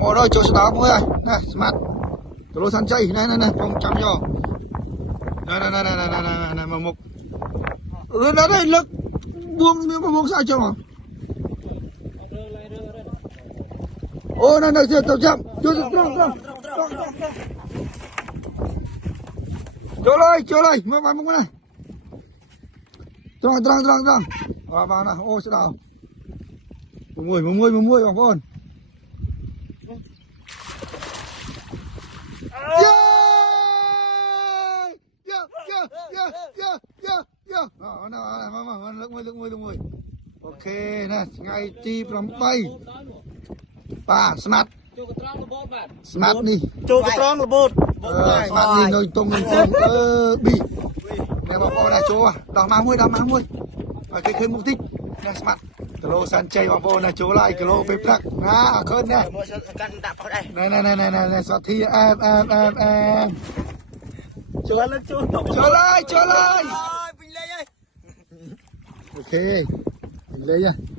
បងប្អូនអើយចូលស្ដាប់មួយហើយណាស្មាត់គីឡូសាន់ជ័យណែបងចាំយកណែមកមុខរឿងណានេះលើកបួងមានប្រមងសាចុងអូណែទៅចាំចូលត្រង់ចូលហើយមើលមកមុខណាត្រង់បានណាអូស្ដាប់មួយបងប្អូនលើកមួយអូខេណាថ្ងៃទី8បាទស្មាត់ចូលកត្រង់របូតបាទស្មាត់នេះចូលកត្រង់របូតស្មាត់នេះនៅតុងប៊ីណែបងប្អូនណាចូលដោះមកមួយឲ្យគេឃើញមុខតិចណាស្មាត់គីឡូសាន់ជ័យបងប្អូនណាចូលហើយគីឡូពេលព្រឹកណាអើឃើញណាកាន់ដាក់ផុសដែរណែសតធីអែមចូលហើយពេញលេងហើយអូខេពេញលេង